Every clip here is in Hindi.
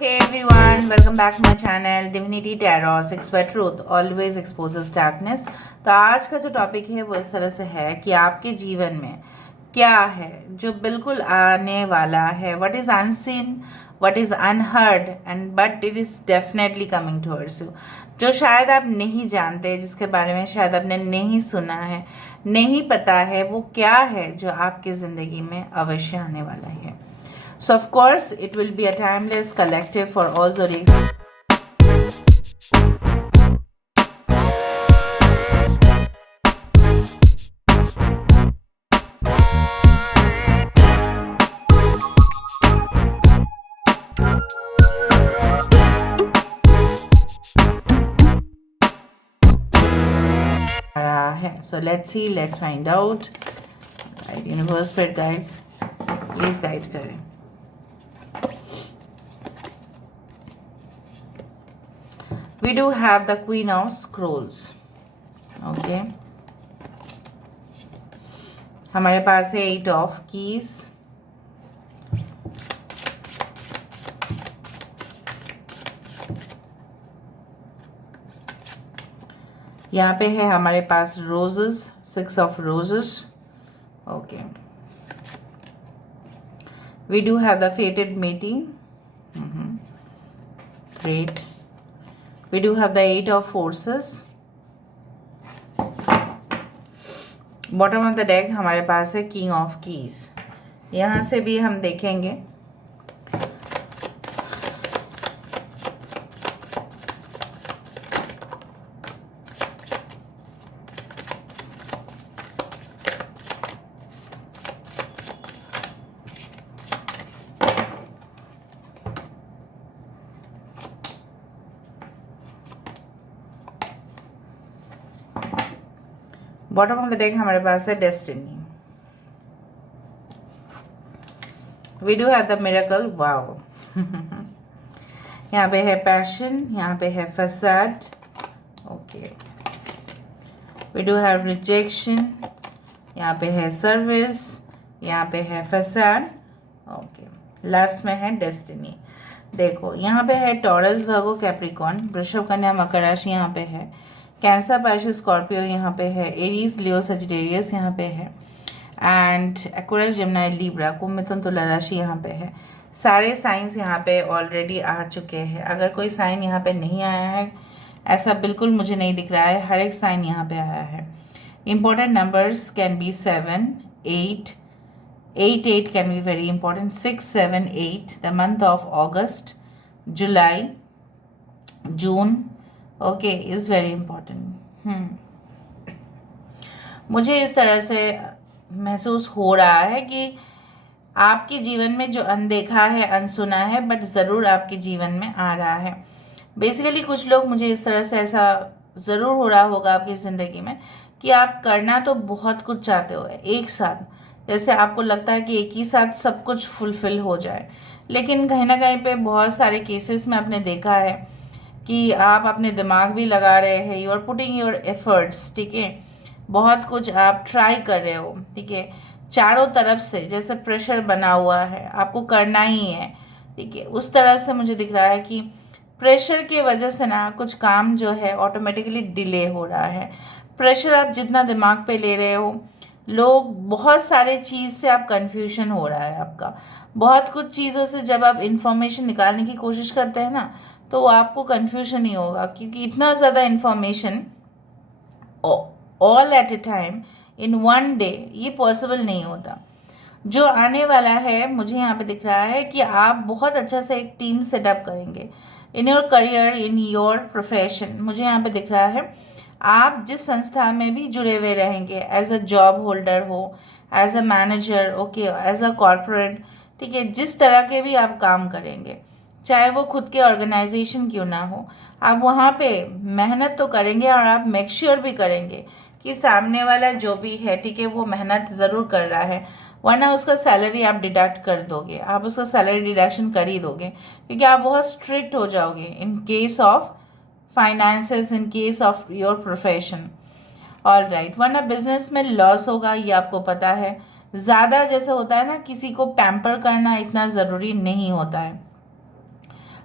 Hey everyone, welcome back to my channel Divinity Tarot 6 by Truth always exposes darkness। तो आज का जो टॉपिक है वो इस तरह से है कि आपके जीवन में क्या है जो बिल्कुल आने वाला है। What is unseen, what is unheard and but it is definitely coming towards you। जो शायद आप नहीं जानते, जिसके बारे में शायद आपने नहीं सुना है, नहीं पता है, वो क्या है जो आपकी जिंदगी में अवश्य आने वाला है। So of course it will be a timeless collective for all zodiacs। So let's see, let's find out। Right, universe spirit guides, please guide करें। We do have the Queen of Scrolls। Okay, हमारे पास है 8 of Keys, यहाँ पे है हमारे पास Roses, 6 of Roses। Okay, we do have the Fated Meeting। Great, we do have the 8 of Forces। Bottom of the deck हमारे पास है किंग ऑफ कीज। यहाँ से भी हम देखेंगे बॉटम ऑफ द डेक हमारे पास है destiny. We do have the miracle, wow. यहाँ पे है पैशन, यहाँ पे है फसाद। Okay, we do have rejection, यहाँ पे है सर्विस, यहाँ पे है फसाद। ओके, लास्ट में है डेस्टिनी। देखो यहाँ पे है टॉरस, वर्गो, कैप्रिकॉन, वृषभ, कन्या, मकर राशि यहाँ पे है, कैंसर, पाइसेस, स्कॉर्पियो यहाँ पे है, एरीज, लियो, सजिटेरियस यहाँ पे है, एंड एक्वेरियस, जेमिनी, लिब्रा, कुंभ, मिथुन, तुला राशि यहाँ पे है। सारे साइंस यहाँ पे ऑलरेडी आ चुके हैं। अगर कोई साइन यहाँ पे नहीं आया है, ऐसा बिल्कुल मुझे नहीं दिख रहा है, हर एक साइन यहाँ पे आया है। Important numbers can be 7, 8, 8 can be very important, 6, 7, 8, the month of August, July, June, okay, is very important. मुझे इस तरह से महसूस हो रहा है कि आपके जीवन में जो अनदेखा है, अनसुना है, बट ज़रूर आपके जीवन में आ रहा है। बेसिकली कुछ लोग, मुझे इस तरह से ऐसा ज़रूर हो रहा होगा आपकी ज़िंदगी में कि आप करना तो बहुत कुछ चाहते हो एक साथ, जैसे आपको लगता है कि एक ही साथ सब कुछ फुलफिल हो जाए, लेकिन कहीं ना कहीं पे बहुत सारे केसेस में आपने देखा है कि आप अपने दिमाग भी लगा रहे हैं, you are putting your efforts, ठीक है, बहुत कुछ आप ट्राई कर रहे हो, ठीक है, चारों तरफ से जैसे प्रेशर बना हुआ है, आपको करना ही है, ठीक है। उस तरह से मुझे दिख रहा है कि प्रेशर की वजह से ना कुछ काम जो है ऑटोमेटिकली डिले हो रहा है। प्रेशर आप जितना दिमाग पे ले रहे हो, लोग बहुत सारे चीज़ से आप कंफ्यूजन हो रहा है आपका, बहुत कुछ चीज़ों से जब आप इंफॉर्मेशन निकालने की कोशिश करते हैं ना, तो आपको कंफ्यूजन ही होगा, क्योंकि इतना ज़्यादा information all at A time in one day ये पॉसिबल नहीं होता। जो आने वाला है, मुझे यहाँ पे दिख रहा है कि आप बहुत अच्छा से एक टीम सेटअप करेंगे in your career, in your profession. मुझे यहाँ पे दिख रहा है आप जिस संस्था में भी जुड़े हुए रहेंगे, एज अ जॉब होल्डर हो, as a manager, okay, as a corporate, ठीक है, जिस तरह के भी आप काम करेंगे, चाहे वो खुद के ऑर्गेनाइजेशन क्यों ना हो, आप वहाँ पे मेहनत तो करेंगे और आप मेक श्योर भी करेंगे कि सामने वाला जो भी है, ठीक है, वो मेहनत ज़रूर कर रहा है, वरना उसका सैलरी आप डिडक्ट कर दोगे, आप उसका सैलरी डिडक्शन कर ही दोगे, क्योंकि आप बहुत स्ट्रिक्ट हो जाओगे in case of finances, in case of your profession. All right, वरना बिजनेस में लॉस होगा, ये आपको पता है। ज़्यादा जैसे होता है ना, किसी को पैम्पर करना इतना ज़रूरी नहीं होता है।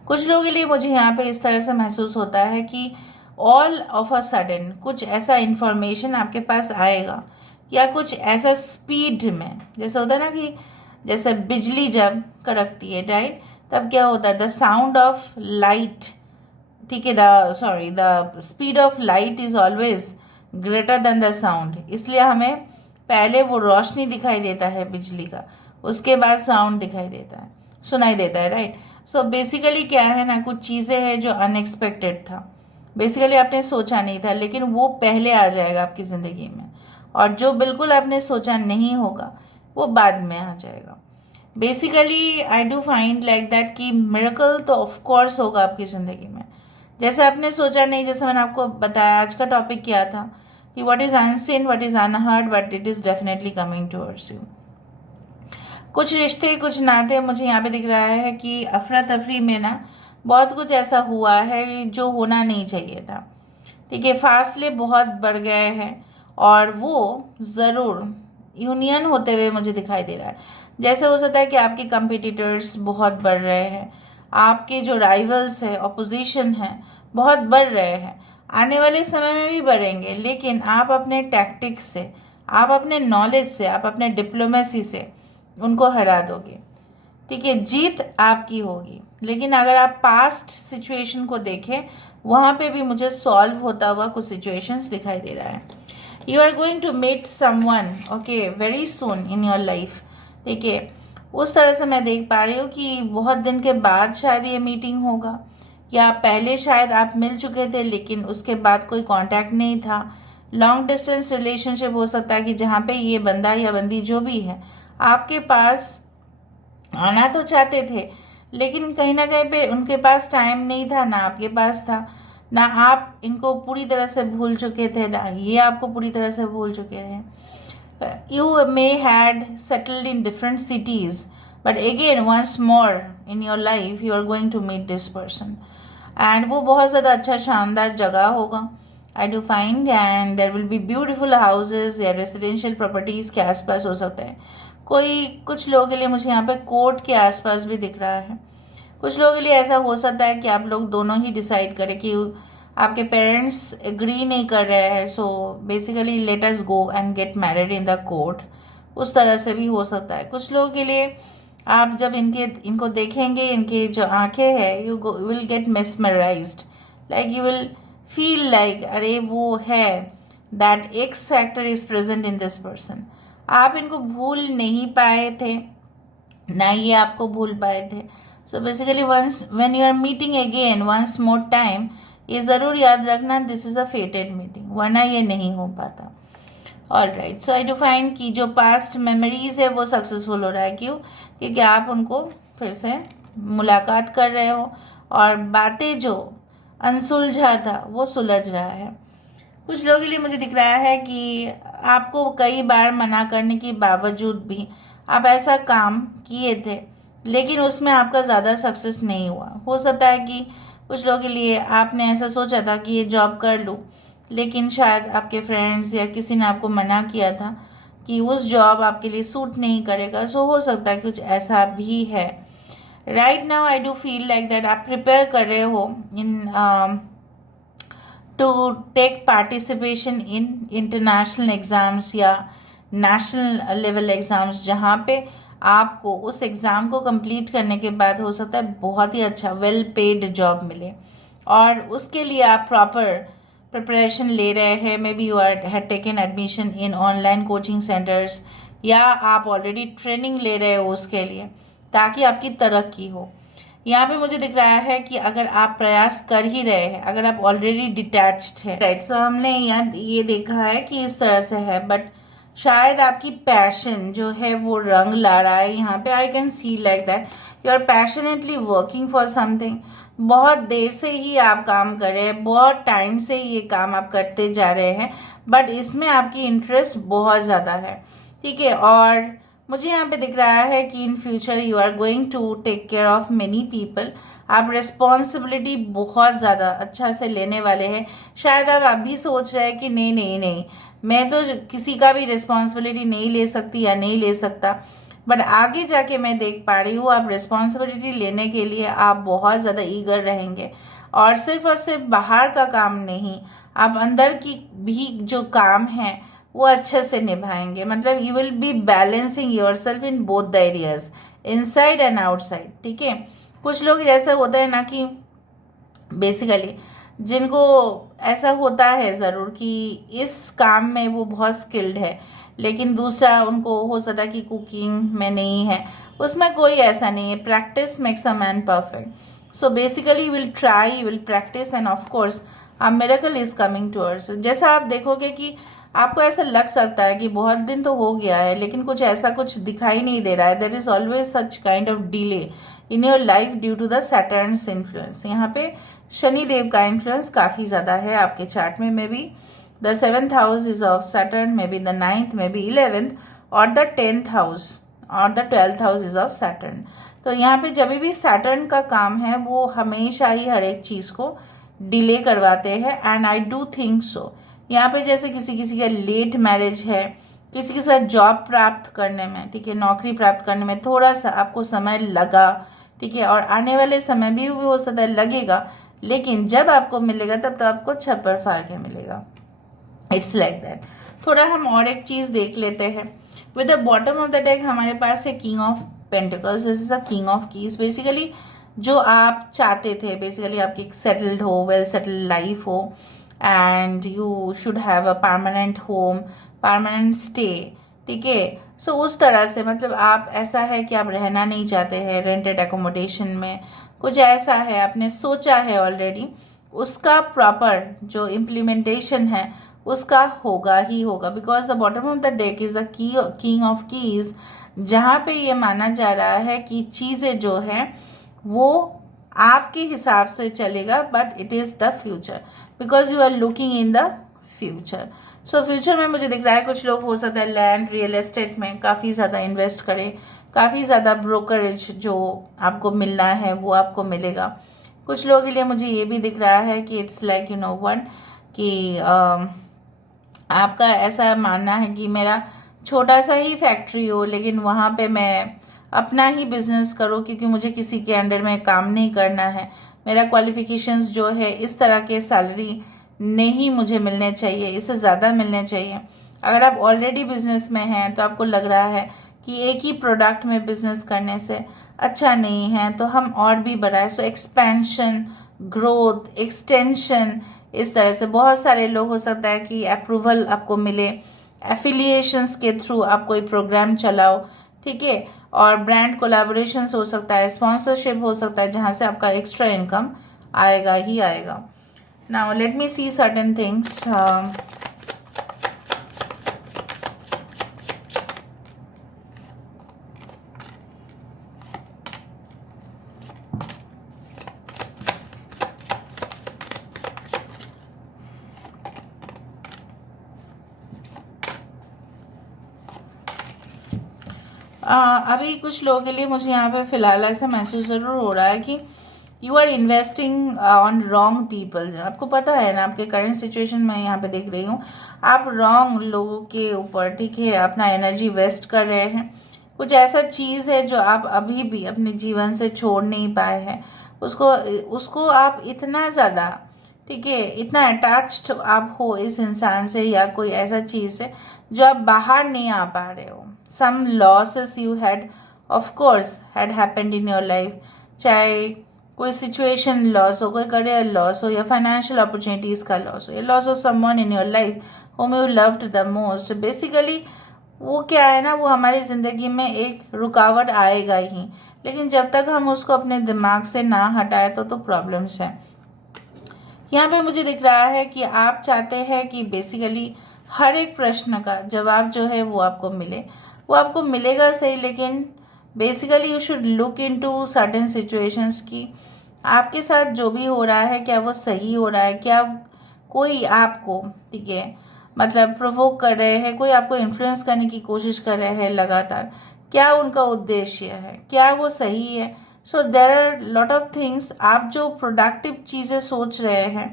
कुछ लोगों के लिए मुझे यहाँ पे इस तरह से महसूस होता है कि ऑल ऑफ अ सडन कुछ ऐसा इंफॉर्मेशन आपके पास आएगा, या कुछ ऐसा स्पीड में, जैसे होता है ना कि जैसे बिजली जब कड़कती है, राइट, तब क्या होता है, द साउंड ऑफ लाइट, ठीक है, the speed of light is always greater than the sound. इसलिए हमें पहले वो रोशनी दिखाई देता है बिजली का, उसके बाद साउंड दिखाई देता है, सुनाई देता है, राइट। सो बेसिकली क्या है ना, कुछ चीज़ें हैं जो अनएक्सपेक्टेड था, बेसिकली आपने सोचा नहीं था, लेकिन वो पहले आ जाएगा आपकी ज़िंदगी में, और जो बिल्कुल आपने सोचा नहीं होगा वो बाद में आ जाएगा। Basically I do find like that कि मिरेकल तो ऑफ कोर्स होगा आपकी ज़िंदगी में, जैसे आपने सोचा नहीं। जैसे मैंने आपको बताया आज का टॉपिक क्या था कि what is unseen, what is unheard, but it is definitely coming towards you. कुछ रिश्ते, कुछ नाते, मुझे यहाँ पे दिख रहा है कि अफरा तफरी में ना बहुत कुछ ऐसा हुआ है जो होना नहीं चाहिए था, ठीक है, फासले बहुत बढ़ गए हैं, और वो ज़रूर यूनियन होते हुए मुझे दिखाई दे रहा है। जैसे हो सकता है कि आपके कंपिटिटर्स बहुत बढ़ रहे हैं, आपके जो राइवल्स हैं, ऑपोजिशन हैं, बहुत बढ़ रहे हैं, आने वाले समय में भी बढ़ेंगे, लेकिन आप अपने टैक्टिक्स से, आप अपने नॉलेज से, आप अपने डिप्लोमेसी से उनको हरा दोगे, ठीक है, जीत आपकी होगी। लेकिन अगर आप पास्ट सिचुएशन को देखें, वहाँ पे भी मुझे सॉल्व होता हुआ कुछ सिचुएशंस दिखाई दे रहा है। You are going to meet someone, okay, very soon in your life, ठीक है। उस तरह से मैं देख पा रही हूँ कि बहुत दिन के बाद शायद ये मीटिंग होगा, या पहले शायद आप मिल चुके थे लेकिन उसके बाद कोई कांटेक्ट नहीं था। लॉन्ग डिस्टेंस रिलेशनशिप हो सकता है कि जहाँ पे ये बंदा या बंदी जो भी है आपके पास आना तो चाहते थे, लेकिन कहीं ना कहीं पे उनके पास टाइम नहीं था, ना आपके पास था, ना आप इनको पूरी तरह से भूल चुके थे, ना ये आपको पूरी तरह से भूल चुके थे। You may had settled in different cities, but again once more in your life you are going to meet this person, and वो बहुत ज़्यादा अच्छा शानदार जगह होगा, I do find, and there will be beautiful houses या residential properties के आसपास हो सकता है। कोई कुछ लोगों के लिए मुझे यहाँ पे कोर्ट के आसपास भी दिख रहा है। कुछ लोगों के लिए ऐसा हो सकता है कि आप लोग दोनों ही डिसाइड करें कि आपके पेरेंट्स एग्री नहीं कर रहे हैं, so basically let us go and get married in the court, उस तरह से भी हो सकता है। कुछ लोगों के लिए आप जब इनको देखेंगे, इनकी जो आंखें हैं, you will get mesmerised, like you will feel like अरे वो है, that x factor is present in this person. आप इनको भूल नहीं पाए थे, ना ये आपको भूल पाए थे। So basically once when you are meeting again once more time, ये ज़रूर याद रखना this is a fated meeting, वरना ये नहीं हो पाता। All right, so I do find कि जो पास्ट मेमोरीज है वो सक्सेसफुल हो रहा है। क्यों? क्योंकि आप उनको फिर से मुलाकात कर रहे हो, और बातें जो अनसुलझा था वो सुलझ रहा है। कुछ लोगों के लिए मुझे दिख रहा है कि आपको कई बार मना करने के बावजूद भी आप ऐसा काम किए थे, लेकिन उसमें आपका ज़्यादा सक्सेस नहीं हुआ। हो सकता है कि कुछ लोगों के लिए आपने ऐसा सोचा था कि ये जॉब कर लूँ, लेकिन शायद आपके फ्रेंड्स या किसी ने आपको मना किया था कि उस जॉब आपके लिए सूट नहीं करेगा। सो हो सकता है कुछ ऐसा भी है। Right now I do feel like that आप प्रिपेयर कर रहे हो in to take participation in international exams या नेशनल लेवल एग्ज़ाम्स, जहाँ पे आपको उस एग्ज़ाम को कंप्लीट करने के बाद हो सकता है बहुत ही अच्छा वेल पेड जॉब मिले, और उसके लिए आप प्रॉपर प्रिपरेशन ले रहे हैं। Maybe you are had taken admission in online coaching centres, या आप ऑलरेडी ट्रेनिंग ले रहे हो उसके लिए, ताकि आपकी तरक्की हो। यहाँ पे मुझे दिख रहा है कि अगर आप प्रयास कर ही रहे हैं, अगर आप ऑलरेडी डिटैच्ड है, राइट, सो हमने यहाँ ये देखा है कि इस तरह से है, बट शायद आपकी पैशन जो है वो रंग ला रहा है। यहाँ पे I can see like that you are passionately working for something. बहुत देर से ही आप काम कर रहे हैं, बहुत टाइम से ये काम आप करते जा रहे हैं, बट इसमें आपकी इंटरेस्ट बहुत ज़्यादा है, ठीक है। और मुझे यहाँ पे दिख रहा है कि in future you are going to take care of many people. आप रिस्पॉन्सिबिलिटी बहुत ज़्यादा अच्छा से लेने वाले हैं। शायद आप अभी सोच रहे हैं कि नहीं नहीं नहीं, मैं तो किसी का भी रिस्पॉन्सिबिलिटी नहीं ले सकती या नहीं ले सकता, बट आगे जाके मैं देख पा रही हूँ आप रिस्पॉन्सिबिलिटी लेने के लिए आप बहुत ज़्यादा ईगर रहेंगे, और सिर्फ बाहर का काम नहीं, आप अंदर की भी जो काम है वो अच्छे से निभाएंगे। मतलब you will be balancing your self in both the areas, inside and outside. ठीक है, कुछ लोग ऐसा होता है ना कि बेसिकली जिनको ऐसा होता है ज़रूर कि इस काम में वो बहुत स्किल्ड है, लेकिन दूसरा उनको हो सकता है कि कुकिंग में नहीं है, उसमें कोई ऐसा नहीं है। Practice makes a man perfect. So basically will try, will practice, and of course a miracle is coming to us. जैसा आप देखोगे कि आपको ऐसा लग सकता है कि बहुत दिन तो हो गया है लेकिन कुछ ऐसा कुछ दिखाई नहीं दे रहा है। There is always such kind of delay in your life due to the Saturn's influence. यहाँ पे शनि देव का इन्फ्लुएंस काफी ज्यादा है आपके चार्ट में। May be the 7th house is of Saturn, may be the 9th, may be 11th, और द 10th हाउस और the 12th house is of Saturn. तो यहाँ पे जब भी सैटर्न का काम है वो हमेशा ही हर एक चीज को डिले करवाते हैं, and I do think so. यहाँ पे जैसे किसी किसी का लेट मैरिज है, किसी के साथ जॉब प्राप्त करने में, ठीक है, नौकरी प्राप्त करने में थोड़ा सा आपको समय लगा, ठीक है, और आने वाले समय भी हो सकता है लगेगा, लेकिन जब आपको मिलेगा तब तो आपको छप्पर फाड़ के मिलेगा। It's like that. थोड़ा हम और एक चीज देख लेते हैं। With the bottom of the deck हमारे पास है king of pentacles, this is a king of keys. Basically जो आप चाहते थे, बेसिकली आपकी एक सेटल्ड हो, वेल सेटल्ड लाइफ हो, and you should have a permanent home, permanent stay, ठीक है। सो उस तरह से मतलब आप ऐसा है कि आप रहना नहीं चाहते हैं रेंटेड एकोमोडेशन में, कुछ ऐसा है आपने सोचा है ऑलरेडी, उसका प्रॉपर जो इम्प्लीमेंटेशन है उसका होगा ही होगा। Because the bottom of the deck is the king of keys, जहाँ पे ये माना जा रहा है कि चीज़ें जो है वो आपके हिसाब से चलेगा, but it is the future, because you are looking in the future. So future में मुझे दिख रहा है कुछ लोग हो सकता है लैंड रियल एस्टेट में काफ़ी ज़्यादा इन्वेस्ट करें, काफ़ी ज़्यादा ब्रोकरेज जो आपको मिलना है वो आपको मिलेगा। कुछ लोगों के लिए मुझे ये भी दिख रहा है कि it's like you know one कि आपका ऐसा मानना है कि मेरा छोटा सा ही फैक्ट्री हो लेकिन वहाँ पे मैं अपना ही बिजनेस करूँ, क्योंकि मुझे किसी के अंडर में काम नहीं करना है। मेरा क्वालिफिकेशंस जो है इस तरह के सैलरी नहीं मुझे मिलने चाहिए, इससे ज़्यादा मिलने चाहिए। अगर आप ऑलरेडी बिजनेस में हैं तो आपको लग रहा है कि एक ही प्रोडक्ट में बिजनेस करने से अच्छा नहीं है, तो हम और भी बढ़ाए। सो एक्सपेंशन, ग्रोथ, एक्सटेंशन, इस तरह से बहुत सारे लोग हो सकता है कि अप्रूवल आपको मिले, एफिलिएशंस के थ्रू आप कोई प्रोग्राम चलाओ, ठीक है, और ब्रांड कोलैबोरेशंस हो सकता है, स्पॉन्सरशिप हो सकता है, जहां से आपका एक्स्ट्रा इनकम आएगा ही आएगा। नाउ लेट मी सी सर्टेन थिंग्स। अभी कुछ लोगों के लिए मुझे यहाँ पे फिलहाल ऐसा महसूस जरूर हो रहा है कि you are investing on wrong people. आपको पता है ना, आपके करंट सिचुएशन में यहाँ पे देख रही हूँ, आप रॉन्ग लोगों के ऊपर, ठीक है, अपना एनर्जी वेस्ट कर रहे हैं। कुछ ऐसा चीज़ है जो आप अभी भी अपने जीवन से छोड़ नहीं पाए हैं, उसको उसको आप इतना ज़्यादा, ठीक है, इतना अटैच्ड आप हो इस इंसान से या कोई ऐसा चीज़ से जो आप बाहर नहीं आ पा रहे हो। Some losses you had of course had happened in your life, चाहे कोई सिचुएशन लॉस हो, कोई करियर लॉस हो, या फाइनेंशियल अपॉर्चुनिटीज का लॉस हो, या loss of someone in your life home you loved the most. Basically वो क्या है ना, वो हमारी जिंदगी में एक रुकावट आएगा ही, लेकिन जब तक हम उसको अपने दिमाग से ना हटाए तो प्रॉब्लम्स हैं। यहाँ पे मुझे दिख रहा है कि आप चाहते हैं कि बेसिकली हर एक प्रश्न का जवाब जो है वो आपको मिले, वो आपको मिलेगा सही, लेकिन basically you should look into certain situations की आपके साथ जो भी हो रहा है क्या वो सही हो रहा है, क्या कोई आपको, ठीक है, मतलब प्रोवोक कर रहे हैं, कोई आपको इन्फ्लुएंस करने की कोशिश कर रहे हैं लगातार, क्या उनका उद्देश्य है, क्या वो सही है। So there are lot of things. आप जो प्रोडक्टिव चीज़ें सोच रहे हैं,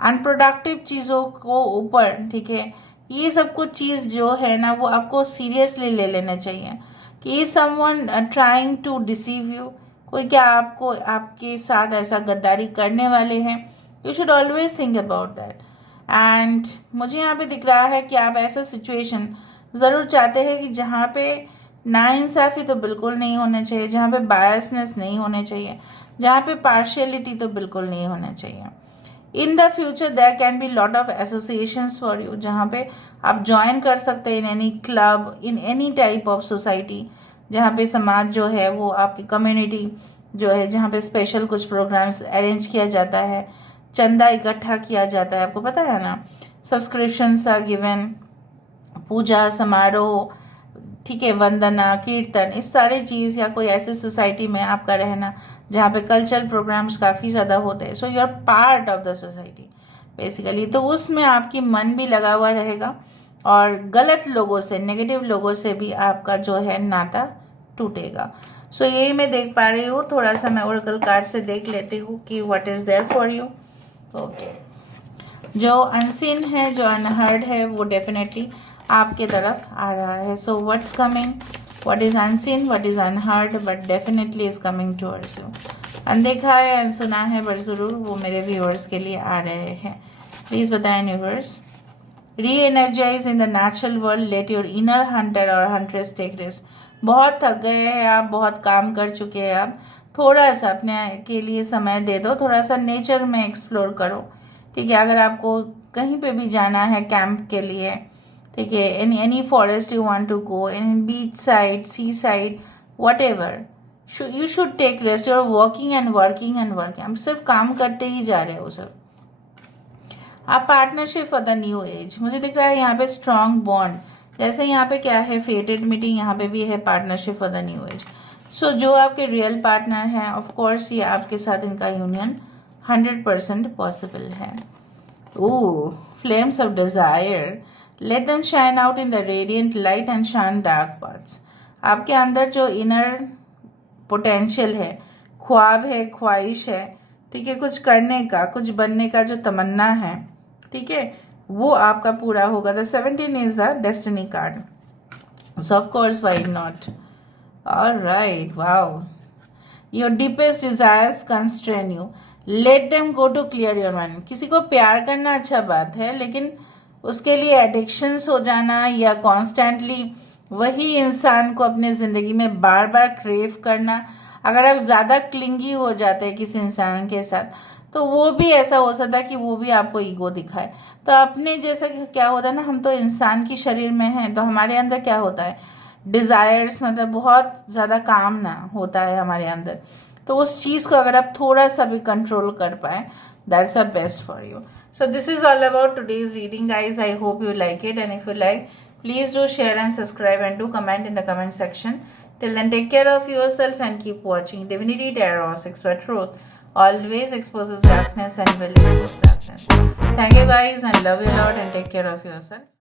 अनप्रोडक्टिव चीज़ों को ऊपर, ठीक है, ये सब कुछ चीज़ जो है ना वो आपको सीरियसली ले लेना चाहिए। कि is someone trying to deceive you, कोई क्या आपको आपके साथ ऐसा गद्दारी करने वाले हैं. You should always think about that. And मुझे यहाँ पे दिख रहा है कि आप ऐसा सिचुएशन ज़रूर चाहते हैं कि जहाँ पे नाइंसाफ़ी तो बिल्कुल नहीं होना चाहिए, जहाँ पे बायसनेस नहीं होने चाहिए, जहाँ पे पार्शियलिटी तो बिल्कुल नहीं होना चाहिए. In the future there can be lot of associations for you, जहाँ पे आप ज्वाइन कर सकते हैं in any club, in any type of society, जहाँ पे समाज जो है वो आपकी कम्युनिटी जो है, जहाँ पे स्पेशल कुछ प्रोग्राम्स अरेंज किया जाता है, चंदा इकट्ठा किया जाता है, आपको पता है ना, सब्सक्रिप्शंस आर गिवन, पूजा समारोह, ठीक है, वंदना कीर्तन, इस सारे चीज़, या कोई ऐसी सोसाइटी में आपका रहना जहाँ पे कल्चरल प्रोग्राम्स काफ़ी ज़्यादा होते हैं. So you are part of the society basically. तो उसमें आपकी मन भी लगा हुआ रहेगा और गलत लोगों से, नेगेटिव लोगों से भी आपका जो है नाता टूटेगा. सो यही मैं देख पा रही हूँ. थोड़ा सा मैं ओरेकल कार्ड से देख लेती हूँ कि what is there for you. Okay, जो अनसीन है, जो अनहर्ड है, वो डेफिनेटली आपके तरफ आ रहा है. So what's coming, what is unseen, what is unheard, but definitely is coming towards you. अनदेखा है, अनसुना है, बट ज़रूर वो मेरे व्यूअर्स के लिए आ रहे हैं. प्लीज़ बताएं viewers. Reenergise in the natural world, let your inner hunter और हंट्रेस टेक रेस्ट. बहुत थक गए हैं आप, बहुत काम कर चुके हैं आप, थोड़ा सा अपने के लिए समय दे दो, थोड़ा सा नेचर में एक्सप्लोर करो. ठीक है, अगर आपको कहीं पे भी जाना है कैंप के लिए, ठीक है, any forest you want to go, in beach side, sea side, whatever, you should take rest. You are working and working and working, आप सिर्फ काम करते ही जा रहे हो सर. आप partnership for the new as, मुझे दिख रहा है यहाँ पे स्ट्रॉन्ग बॉन्ड. जैसे यहाँ पे क्या है, फेटेड मीटिंग, यहाँ पे भी है partnership for the new age. So जो आपके रियल पार्टनर हैं, ऑफ कोर्स ये आपके साथ इनका यूनियन 100% पॉसिबल है. Oh, flames of desire, let them shine out in the radiant light and shine dark parts. आपके अंदर जो इनर पोटेंशियल है, ख्वाब है, ख्वाहिश है, ठीक है, कुछ करने का, कुछ बनने का जो तमन्ना है, ठीक है, वो आपका पूरा होगा. The 17 is the destiny card. So of course why not. Alright, wow. Your deepest desires constrain you, let them go to clear your mind. किसी को प्यार करना अच्छा बात है, लेकिन उसके लिए एडिक्शंस हो जाना या कॉन्स्टेंटली वही इंसान को अपने ज़िंदगी में बार बार क्रेव करना, अगर आप ज़्यादा क्लिंगी हो जाते हैं किसी इंसान के साथ, तो वो भी ऐसा हो सकता है कि वो भी आपको ईगो दिखाए. तो अपने जैसा क्या होता है ना, हम तो इंसान की शरीर में हैं, तो हमारे अंदर क्या होता है, डिज़ायर्स, मतलब बहुत ज़्यादा कामना होता है हमारे अंदर. तो उस चीज़ को अगर आप थोड़ा सा भी कंट्रोल कर पाए, that's a best for you. So this is all about today's reading, guys. I hope you like it, and if you like, please do share and subscribe and do comment in the comment section. Till then, take care of yourself and keep watching Divinity Tarot 6 for Truth. Always exposes darkness and will expose darkness. Thank you guys and love you a lot and take care of yourself.